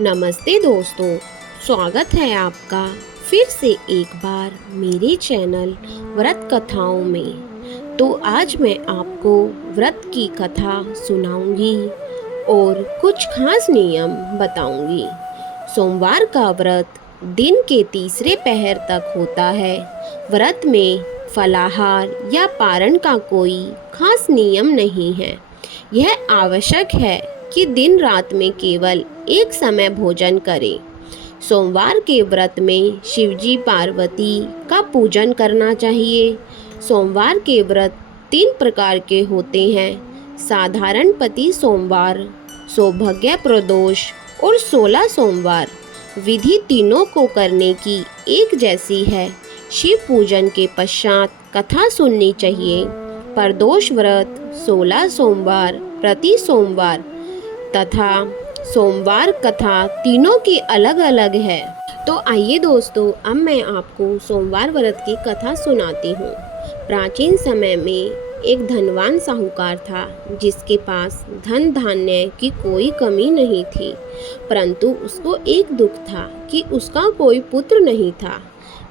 नमस्ते दोस्तों, स्वागत है आपका फिर से एक बार मेरे चैनल व्रत कथाओं में। तो आज मैं आपको व्रत की कथा सुनाऊंगी और कुछ खास नियम बताऊंगी। सोमवार का व्रत दिन के तीसरे पहर तक होता है। व्रत में फलाहार या पारण का कोई खास नियम नहीं है। यह आवश्यक है कि दिन रात में केवल एक समय भोजन करें। सोमवार के व्रत में शिवजी पार्वती का पूजन करना चाहिए। सोमवार के व्रत 3 प्रकार के होते हैं: साधारण पति सोमवार, सौभाग्य प्रदोष और 16 सोमवार। विधि तीनों को करने की एक जैसी है। शिव पूजन के पश्चात कथा सुननी चाहिए। प्रदोष व्रत 16 सोमवार प्रति सोमवार तथा सोमवार कथा तीनों की अलग अलग है। तो आइए दोस्तों, अब मैं आपको सोमवार व्रत की कथा सुनाती हूँ। प्राचीन समय में एक धनवान साहूकार था जिसके पास धन धान्य की कोई कमी नहीं थी, परंतु उसको एक दुख था कि उसका कोई पुत्र नहीं था।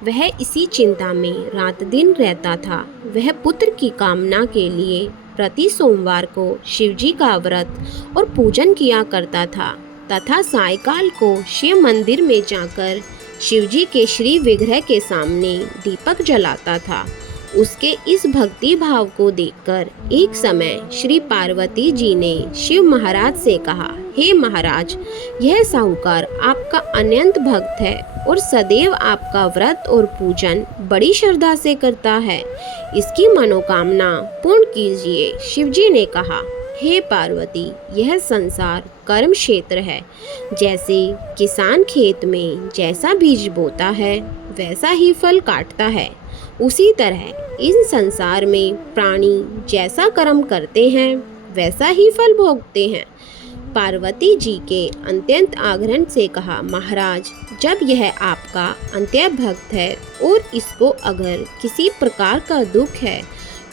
वह इसी चिंता में रात दिन रहता था। वह पुत्र की कामना के लिए प्रति सोमवार को शिवजी का व्रत और पूजन किया करता था तथा सायकाल को शिव मंदिर में जाकर शिवजी के श्री विग्रह के सामने दीपक जलाता था। उसके इस भक्ति भाव को देखकर एक समय श्री पार्वती जी ने शिव महाराज से कहा, हे महाराज, यह साहूकार आपका अनंत भक्त है और सदैव आपका व्रत और पूजन बड़ी श्रद्धा से करता है। इसकी मनोकामना पूर्ण कीजिए। शिवजी ने कहा, हे पार्वती, यह संसार कर्म क्षेत्र है। जैसे किसान खेत में जैसा बीज बोता है वैसा ही फल काटता है, उसी तरह इस संसार में प्राणी जैसा कर्म करते हैं वैसा ही फल भोगते हैं। पार्वती जी के अत्यंत आग्रह से कहा, महाराज, जब यह आपका अंत्य भक्त है और इसको अगर किसी प्रकार का दुख है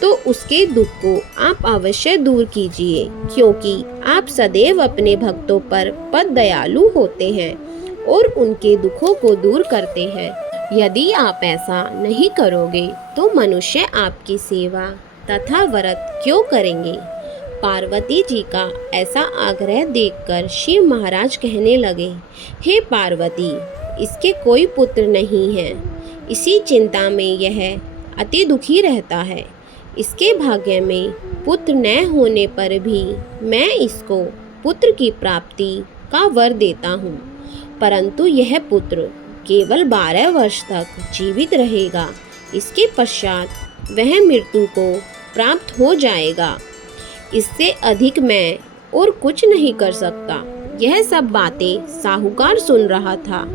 तो उसके दुख को आप अवश्य दूर कीजिए, क्योंकि आप सदैव अपने भक्तों पर पद दयालु होते हैं और उनके दुखों को दूर करते हैं। यदि आप ऐसा नहीं करोगे तो मनुष्य आपकी सेवा तथा व्रत क्यों करेंगे? पार्वती जी का ऐसा आग्रह देखकर शिव महाराज कहने लगे, हे पार्वती, इसके कोई पुत्र नहीं है। इसी चिंता में यह अति दुखी रहता है। इसके भाग्य में पुत्र न होने पर भी मैं इसको पुत्र की प्राप्ति का वर देता हूँ, परंतु यह पुत्र केवल 12 वर्ष तक जीवित रहेगा। इसके पश्चात वह मृत्यु को प्राप्त हो जाएगा। इससे अधिक मैं और कुछ नहीं कर सकता। यह सब बातें साहूकार सुन रहा था।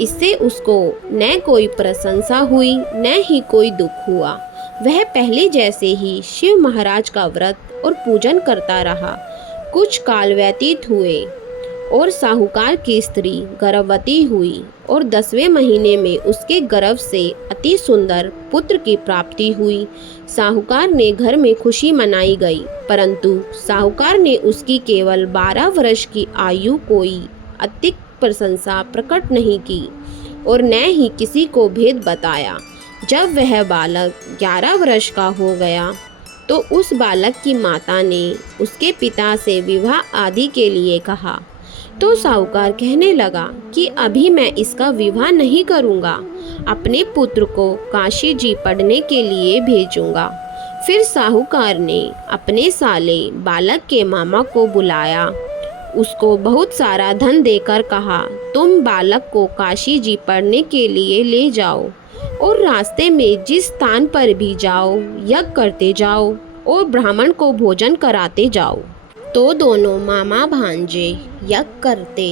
इससे उसको न कोई प्रशंसा हुई न ही कोई दुख हुआ। वह पहले जैसे ही शिव महाराज का व्रत और पूजन करता रहा। कुछ काल व्यतीत हुए और साहूकार की स्त्री गर्भवती हुई और 10वें महीने में उसके गर्भ से अति सुंदर पुत्र की प्राप्ति हुई। साहूकार ने घर में खुशी मनाई गई, परंतु साहूकार ने उसकी केवल 12 वर्ष की आयु कोई अतिक प्रशंसा प्रकट नहीं की और न ही किसी को भेद बताया। जब वह बालक 11 वर्ष का हो गया तो उस बालक की माता ने उसके पिता से विवाह आदि के लिए कहा। तो साहूकार कहने लगा कि अभी मैं इसका विवाह नहीं करूँगा, अपने पुत्र को काशी जी पढ़ने के लिए भेजूँगा। फिर साहूकार ने अपने साले बालक के मामा को बुलाया, उसको बहुत सारा धन देकर कहा, तुम बालक को काशी जी पढ़ने के लिए ले जाओ और रास्ते में जिस स्थान पर भी जाओ यज्ञ करते जाओ और ब्राह्मण को भोजन कराते जाओ। तो दोनों मामा भांजे यज्ञ करते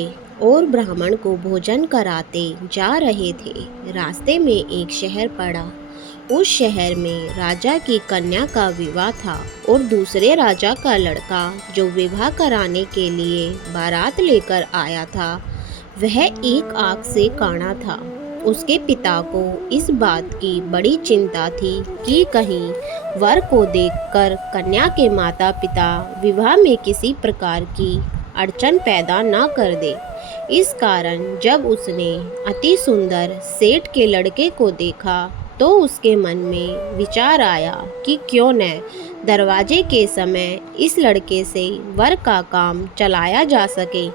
और ब्राह्मण को भोजन कराते जा रहे थे। रास्ते में एक शहर पड़ा। उस शहर में राजा की कन्या का विवाह था और दूसरे राजा का लड़का जो विवाह कराने के लिए बारात लेकर आया था वह एक आग से काढ़ा था। उसके पिता को इस बात की बड़ी चिंता थी कि कहीं वर को देखकर कन्या के माता पिता विवाह में किसी प्रकार की अड़चन पैदा न कर दे। इस कारण जब उसने अति सुंदर सेठ के लड़के को देखा तो उसके मन में विचार आया कि क्यों न दरवाजे के समय इस लड़के से वर का काम चलाया जा सके।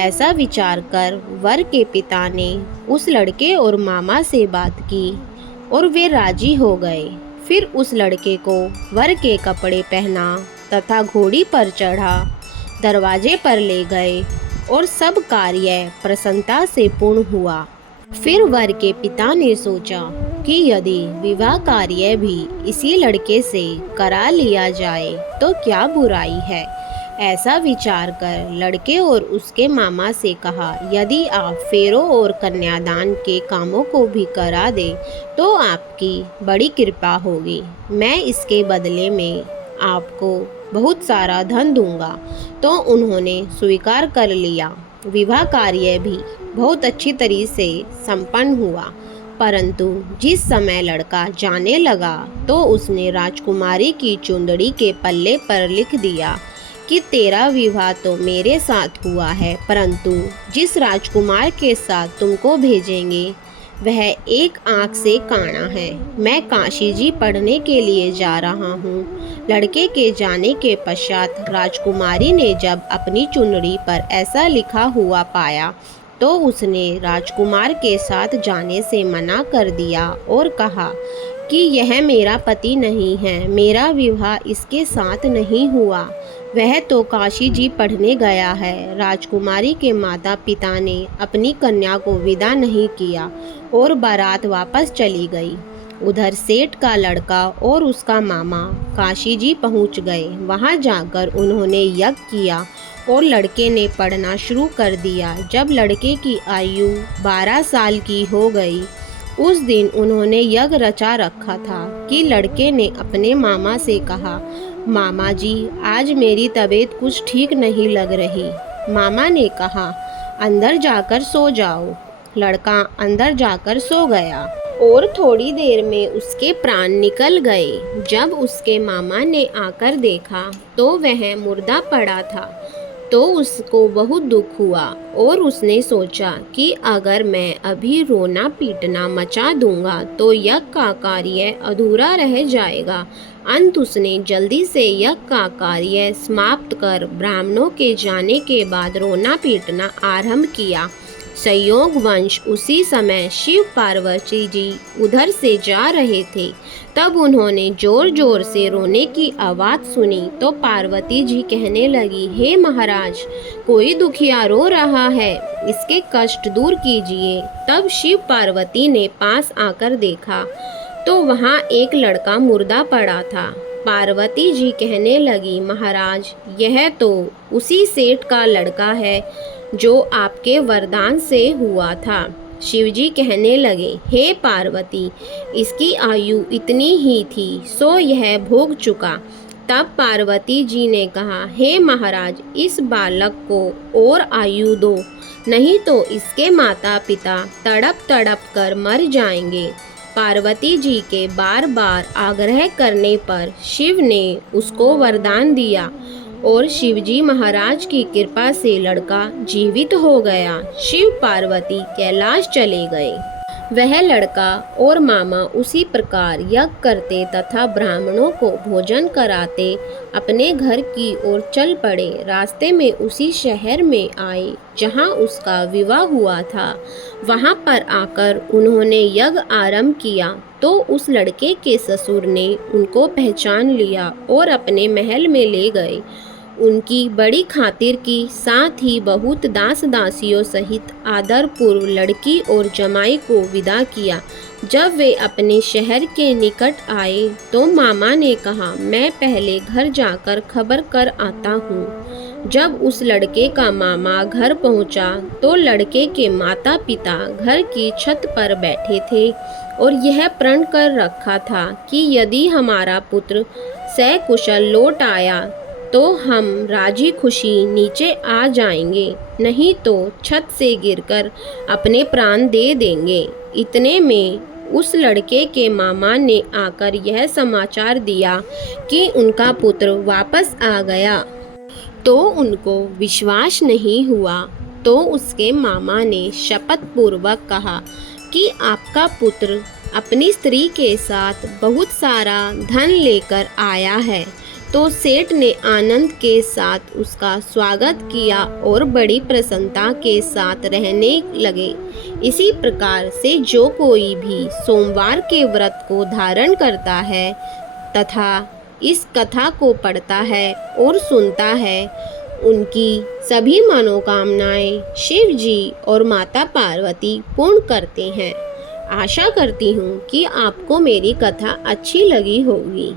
ऐसा विचार कर वर के पिता ने उस लड़के और मामा से बात की और वे राजी हो गए। फिर उस लड़के को वर के कपड़े पहना तथा घोड़ी पर चढ़ा दरवाजे पर ले गए और सब कार्य प्रसन्नता से पूर्ण हुआ। फिर वर के पिता ने सोचा कि यदि विवाह कार्य भी इसी लड़के से करा लिया जाए तो क्या बुराई है। ऐसा विचार कर लड़के और उसके मामा से कहा, यदि आप फेरों और कन्यादान के कामों को भी करा दे तो आपकी बड़ी कृपा होगी। मैं इसके बदले में आपको बहुत सारा धन दूंगा। तो उन्होंने स्वीकार कर लिया। विवाह कार्य भी बहुत अच्छी तरीके से संपन्न हुआ। परंतु जिस समय लड़का जाने लगा तो उसने राजकुमारी की चुंदड़ी के पल्ले पर लिख दिया कि तेरा विवाह तो मेरे साथ हुआ है, परंतु जिस राजकुमार के साथ तुमको भेजेंगे वह एक आंख से काना है। मैं काशी जी पढ़ने के लिए जा रहा हूँ। लड़के के जाने के पश्चात राजकुमारी ने जब अपनी चुनरी पर ऐसा लिखा हुआ पाया तो उसने राजकुमार के साथ जाने से मना कर दिया और कहा कि यह मेरा पति नहीं है, मेरा विवाह इसके साथ नहीं हुआ। वह तो काशी जी पढ़ने गया है। राजकुमारी के माता पिता ने अपनी कन्या को विदा नहीं किया और बारात वापस चली गई। उधर सेठ का लड़का और उसका मामा काशी जी पहुंच गए। वहां जाकर उन्होंने यज्ञ किया और लड़के ने पढ़ना शुरू कर दिया। जब लड़के की आयु 12 साल की हो गई, उस दिन उन्होंने यज्ञ रचा रखा था कि लड़के ने अपने मामा से कहा, मामा जी आज मेरी तबीयत कुछ ठीक नहीं लग रही। मामा ने कहा, अंदर जाकर सो जाओ। लड़का अंदर जाकर सो गया और थोड़ी देर में उसके प्राण निकल गए। जब उसके मामा ने आकर देखा तो वह मुर्दा पड़ा था तो उसको बहुत दुख हुआ और उसने सोचा कि अगर मैं अभी रोना पीटना मचा दूंगा तो यज्ञ का कार्य अधूरा रह जाएगा। अंत उसने जल्दी से यज्ञ का कार्य समाप्त कर ब्राह्मणों के जाने के बाद रोना पीटना आरंभ किया। संयोगवश उसी समय शिव पार्वती जी उधर से जा रहे थे। तब उन्होंने जोर जोर से रोने की आवाज़ सुनी तो पार्वती जी कहने लगी, हे महाराज, कोई दुखिया रो रहा है, इसके कष्ट दूर कीजिए। तब शिव पार्वती ने पास आकर देखा तो वहाँ एक लड़का मुर्दा पड़ा था। पार्वती जी कहने लगी, महाराज यह तो उसी सेठ का लड़का है जो आपके वरदान से हुआ था। शिवजी कहने लगे, हे पार्वती, इसकी आयु इतनी ही थी सो यह भोग चुका। तब पार्वती जी ने कहा, हे महाराज, इस बालक को और आयु दो, नहीं तो इसके माता पिता तड़प तड़प कर मर जाएंगे। पार्वती जी के बार बार आग्रह करने पर शिव ने उसको वरदान दिया और शिवजी महाराज की कृपा से लड़का जीवित हो गया। शिव पार्वती कैलाश चले गए। वह लड़का और मामा उसी प्रकार यज्ञ करते तथा ब्राह्मणों को भोजन कराते अपने घर की ओर चल पड़े। रास्ते में उसी शहर में आए जहाँ उसका विवाह हुआ था। वहाँ पर आकर उन्होंने यज्ञ आरंभ किया तो उस लड़के के ससुर ने उनको पहचान लिया और अपने महल में ले गए। उनकी बड़ी खातिर की, साथ ही बहुत दास दासियों सहित आदरपूर्व लड़की और जमाई को विदा किया। जब वे अपने शहर के निकट आए तो मामा ने कहा, मैं पहले घर जाकर खबर कर आता हूँ। जब उस लड़के का मामा घर पहुँचा तो लड़के के माता पिता घर की छत पर बैठे थे और यह प्रण कर रखा था कि यदि हमारा पुत्र सकुशल लौट आया तो हम राजी खुशी नीचे आ जाएंगे, नहीं तो छत से गिरकर अपने प्राण दे देंगे। इतने में उस लड़के के मामा ने आकर यह समाचार दिया कि उनका पुत्र वापस आ गया। तो उनको विश्वास नहीं हुआ तो उसके मामा ने शपथ पूर्वक कहा कि आपका पुत्र अपनी स्त्री के साथ बहुत सारा धन लेकर आया है। तो सेठ ने आनंद के साथ उसका स्वागत किया और बड़ी प्रसन्नता के साथ रहने लगे। इसी प्रकार से जो कोई भी सोमवार के व्रत को धारण करता है तथा इस कथा को पढ़ता है और सुनता है, उनकी सभी मनोकामनाएं शिव जी और माता पार्वती पूर्ण करते हैं। आशा करती हूँ कि आपको मेरी कथा अच्छी लगी होगी।